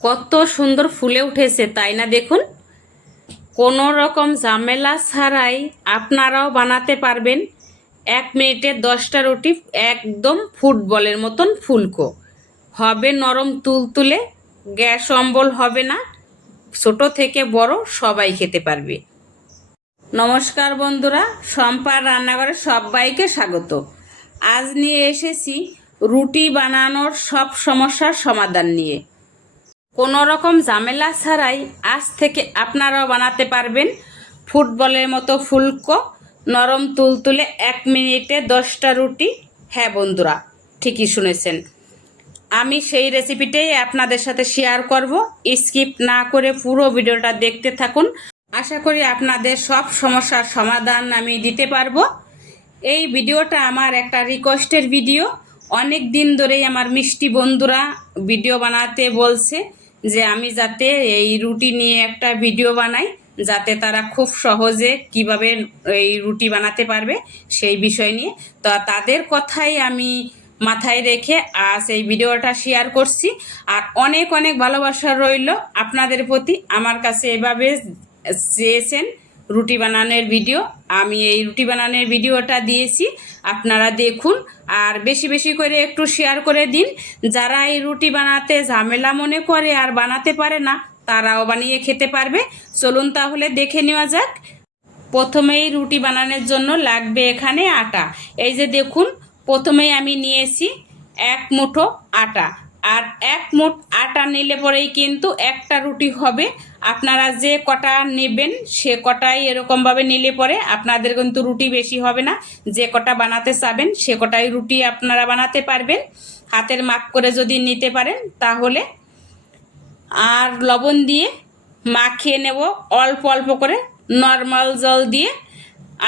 কত সুন্দর ফুলে উঠেছে তাই না? দেখুন, কোনো রকম ঝামেলা ছাড়াই আপনারাও বানাতে পারবেন 1 মিনিটে 10টা রুটি। একদম ফুটবলের মতন ফুলকো হবে, নরম তুলতুলে, গ্যাস অম্বল হবে না। ছোট থেকে বড় সবাই খেতে পারবে। নমস্কার বন্ধুরা, শম্পার রান্নাঘরে সবাইকে স্বাগত। আজ নিয়ে এসেছি রুটি বানানোর সব সমস্যার সমাধান নিয়ে। কোনো রকম ঝামেলা ছাড়াই আজ থেকে আপনারাও বানাতে পারবেন ফুটবলের মতো ফুলকো, নরম তুলতুলে 1 মিনিটে 10টা রুটি। হ্যাঁ বন্ধুরা, ঠিকই শুনেছেন, আমি সেই রেসিপিটাই আপনাদের সাথে শেয়ার করব। স্কিপ না করে পুরো ভিডিওটা দেখতে থাকুন। আশা করি আপনাদের সব সমস্যার সমাধান আমি দিতে পারবো। এই ভিডিওটা আমার একটা রিকোয়েস্টের ভিডিও। অনেক দিন ধরেই আমার মিষ্টি বন্ধুরা ভিডিও বানাতে বলছে যে আমি যাতে এই রুটি নিয়ে একটা ভিডিও বানাই, যাতে তারা খুব সহজে কিভাবে এই রুটি বানাতে পারবে সেই বিষয় নিয়ে। তো তাদের কথাই আমি মাথায় রেখে আজ এই ভিডিওটা শেয়ার করছি। আর অনেক অনেক ভালোবাসা রইল আপনাদের প্রতি। আমার কাছে এভাবে চেয়েছেন রুটি বানানোর ভিডিও, আমি এই রুটি বানানোর ভিডিওটা দিয়েছি, আপনারা দেখুন। আর বেশি বেশি করে একটু শেয়ার করে দিন। যারা এই রুটি বানাতে ঝামেলা মনে করে আর বানাতে পারে না, তারাও বানিয়ে খেতে পারবে। চলুন তাহলে দেখে নেওয়া যাক। প্রথমেই রুটি বানানোর জন্য লাগবে এখানে আটা। এই যে দেখুন, প্রথমেই আমি নিয়েছি 1 মুঠো আটা। আর 1 মুঠ আটা নিলে পরেই কিন্তু একটা রুটি হবে। আপনারা যে কটা নেবেন সে কটাই এরকমভাবে নিলে পরে আপনাদের কিন্তু রুটি বেশি হবে না। যে কটা বানাতে চাবেন সে কটাই রুটি আপনারা বানাতে পারবেন, হাতের মাপ করে যদি নিতে পারেন তাহলে। আর লবণ দিয়ে মাখিয়ে নেব অল্প অল্প করে, নর্মাল জল দিয়ে।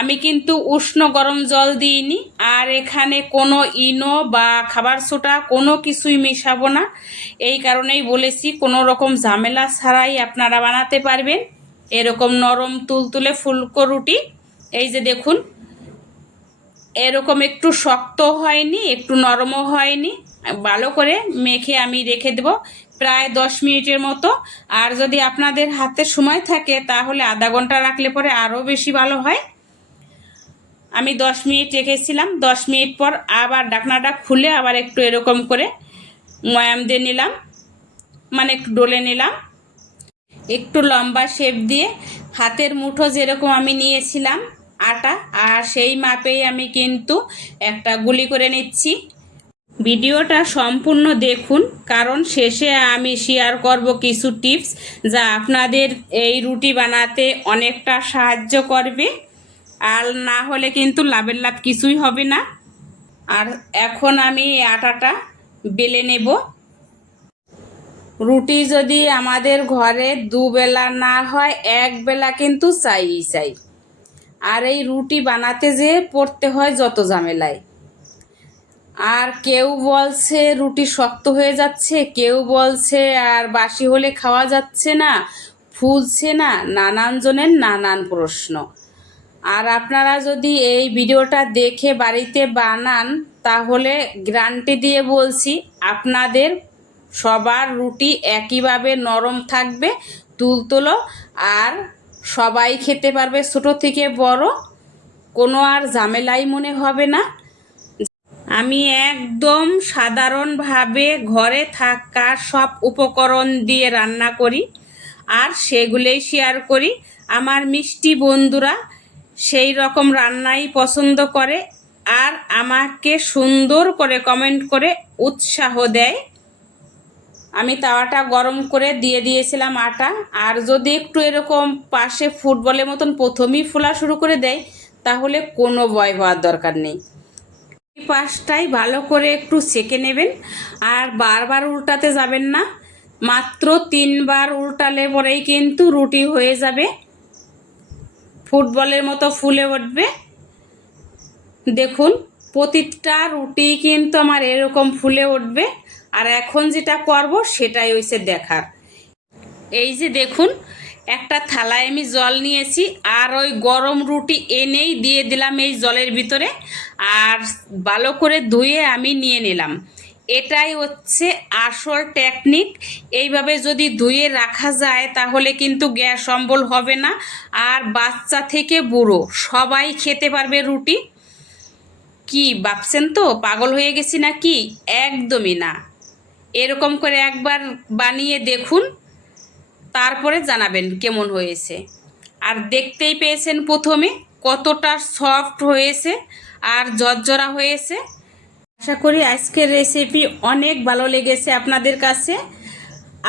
আমি কিন্তু উষ্ণ গরম জল দিইনি। আর এখানে কোনো ইনো বা খাবার সোডা কোনো কিছুই মেশাবো না। এই কারণেই বলেছি কোনো রকম ঝামেলা ছাড়াই আপনারা বানাতে পারবেন এরকম নরম তুলতুলে ফুলকো রুটি। এই যে দেখুন, এরকম একটু শক্ত হয়নি, একটু নরমও হয়নি। ভালো করে মেখে আমি রেখে দেব প্রায় 10 মিনিটের মতো। আর যদি আপনাদের হাতে সময় থাকে তাহলে আধা ঘন্টা রাখলে পরে আরও বেশি ভালো হয়। আমি 10 মিনিট রেখেছিলাম। 10 মিনিট পর আবার ঢাকনাটা খুলে আবার একটু এরকম করে ময়াম দিয়ে নিলাম, মানে একটু ডলে নিলাম। একটু লম্বা শেপ দিয়ে হাতের মুঠো যেরকম আমি নিয়েছিলাম আটা, আর সেই মাপেই আমি কিন্তু একটা গুলি করে নিচ্ছি। ভিডিওটা সম্পূর্ণ দেখুন, কারণ শেষে আমি শেয়ার করব কিছু টিপস যা আপনাদের এই রুটি বানাতে অনেকটা সাহায্য করবে। আর না হলে কিন্তু লাভের লাভ কিছুই হবে না। আর এখন আমি আটাটা বেলে নেব। রুটি যদি আমাদের ঘরে দুবেলা না হয়, একবেলা কিন্তু চাই। আর এই রুটি বানাতে যে পড়তে হয় যত ঝামেলায়। আর কেউ বলছে রুটি শক্ত হয়ে যাচ্ছে, কেউ বলছে আর বাসি হলে খাওয়া যাচ্ছে না, ফুলছে না, নানান জনের নানান প্রশ্ন। আর আপনারা যদি এই ভিডিওটা দেখে বাড়িতে বানান তাহলে গ্যারান্টি দিয়ে বলছি আপনাদের সবার রুটি একইভাবে নরম থাকবে, তুলতুলো, আর সবাই খেতে পারবে, ছোট থেকে বড়। কোনো আর ঝামেলাই মনে হবে না। আমি একদম সাধারণভাবে ঘরে থাকা সব উপকরণ দিয়ে রান্না করি আর সেগুলোই শেয়ার করি। আমার মিষ্টি বন্ধুরা সেই রকম রান্নাই পছন্দ করে আর আমাকে সুন্দর করে কমেন্ট করে উৎসাহ দেয়। আমি তাওয়াটা গরম করে দিয়ে দিয়েছিলাম আটা। আর যদি একটু এরকম পাশে ফুটবলের মতন প্রথমেই ফোলা শুরু করে দেয় তাহলে কোনো ভয় হওয়ার দরকার নেই। এই পাশটাই ভালো করে একটু সেঁকে নেবেন আর বারবার উল্টাতে যাবেন না। মাত্র 3বার উল্টালে পরেই কিন্তু রুটি হয়ে যাবে, ফুটবলের মতো ফুলে উঠবে। দেখুন, প্রতিটা রুটি কিন্তু আমার এরকম ফুলে উঠবে। আর এখন যেটা করব সেটাই হয়েছে দেখার। এই যে দেখুন, একটা থালায় আমি জল নিয়েছি আর ওই গরম রুটি এনেই দিয়ে দিলাম এই জলের ভিতরে। আর ভালো করে ধুয়ে আমি নিয়ে নিলাম। এটাই হচ্ছে আসল টেকনিক। এইভাবে যদি ধুয়ে রাখা যায় তাহলে কিন্তু গ্যাস অম্বল হবে না, আর বাচ্চা থেকে বুড়ো সবাই খেতে পারবে রুটি। কি ভাবছেন তো পাগল হয়ে গেছি নাকি? একদমই না। এরকম করে একবার বানিয়ে দেখুন, তারপরে জানাবেন কেমন হয়েছে। আর দেখতেই পেয়েছেন প্রথমে কতটা সফট হয়েছে আর ঝরঝরা হয়েছে। আশা করি আজকের রেসিপি অনেক ভালো লেগেছে আপনাদের কাছে।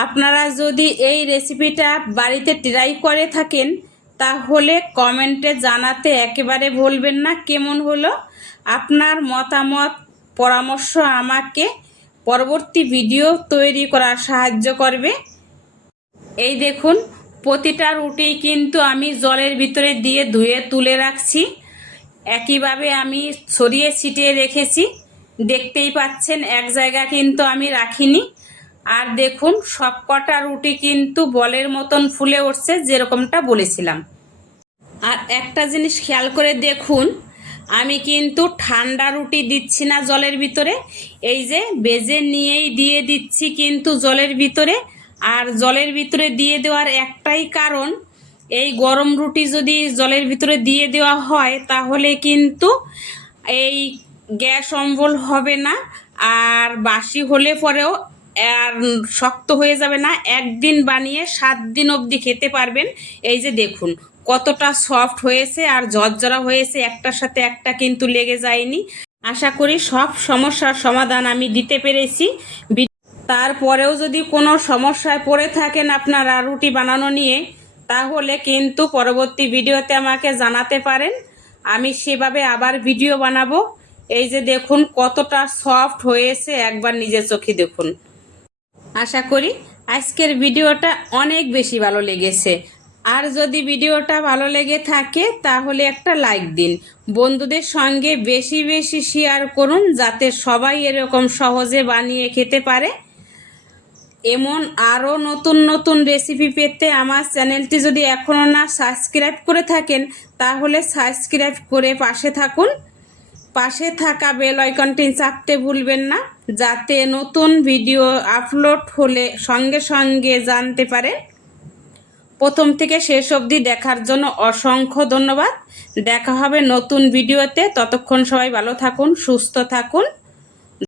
আপনারা যদি এই রেসিপিটা বাড়িতে ট্রাই করে থাকেন তাহলে কমেন্টে জানাতে একেবারে ভুলবেন না কেমন হলো। আপনার মতামত পরামর্শ আমাকে পরবর্তী ভিডিও তৈরি করার সাহায্য করবে। এই দেখুন, প্রতিটা রুটি কিন্তু আমি জলের ভিতরে দিয়ে ধুয়ে তুলে রাখছি। একইভাবে আমি ছড়িয়ে ছিটিয়ে রেখেছি, দেখতেই পাচ্ছেন এক জায়গা কিন্তু আমি রাখিনি। আর দেখুন সবকটা রুটি কিন্তু বলের মতন ফুলে উঠছে যেরকমটা বলেছিলাম। আর একটা জিনিস খেয়াল করে দেখুন, আমি কিন্তু ঠান্ডা রুটি দিচ্ছি না জলের ভিতরে, এই যে বেজে নিয়েই দিয়ে দিচ্ছি কিন্তু জলের ভিতরে। আর জলের ভিতরে দিয়ে দেওয়ার একটাই কারণ, এই গরম রুটি যদি জলের ভিতরে দিয়ে দেওয়া হয় তাহলে কিন্তু এই গ্যাস অম্বল হবে না, আর বাসি হলে পরেও আর শক্ত হয়ে যাবে না। একদিন বানিয়ে 7 দিন অবধি খেতে পারবেন। এই যে দেখুন কতটা সফট হয়েছে আর ঝরঝরা হয়েছে, একটার সাথে একটা কিন্তু লেগে যায়নি। আশা করি সব সমস্যার সমাধান আমি দিতে পেরেছি। তারপরেও যদি কোনো সমস্যায় পড়ে থাকেন আপনারা রুটি বানানো নিয়ে, তাহলে কিন্তু পরবর্তী ভিডিওতে আমাকে জানাতে পারেন, আমি সেভাবে আবার ভিডিও বানাবো। এই যে দেখুন কতটা সফট হয়েছে, একবার নিজের চোখে দেখুন। আশা করি আজকের ভিডিওটা অনেক বেশি ভালো লেগেছে। আর যদি ভিডিওটা ভালো লেগে থাকে তাহলে একটা লাইক দিন, বন্ধুদের সঙ্গে বেশি বেশি শেয়ার করুন যাতে সবাই এরকম সহজে বানিয়ে খেতে পারে। এমন আরও নতুন নতুন রেসিপি পেতে আমার চ্যানেলটি যদি এখনও না সাবস্ক্রাইব করে থাকেন তাহলে সাবস্ক্রাইব করে পাশে থাকুন। পাশে থাকা বেল আইকনটি চাপতে ভুলবেন না যাতে নতুন ভিডিও আপলোড হলে সঙ্গে সঙ্গে জানতে পারেন। প্রথম থেকে শেষ অবধি দেখার জন্য অসংখ্য ধন্যবাদ। দেখা হবে নতুন ভিডিওতে, ততক্ষণ সবাই ভালো থাকুন, সুস্থ থাকুন।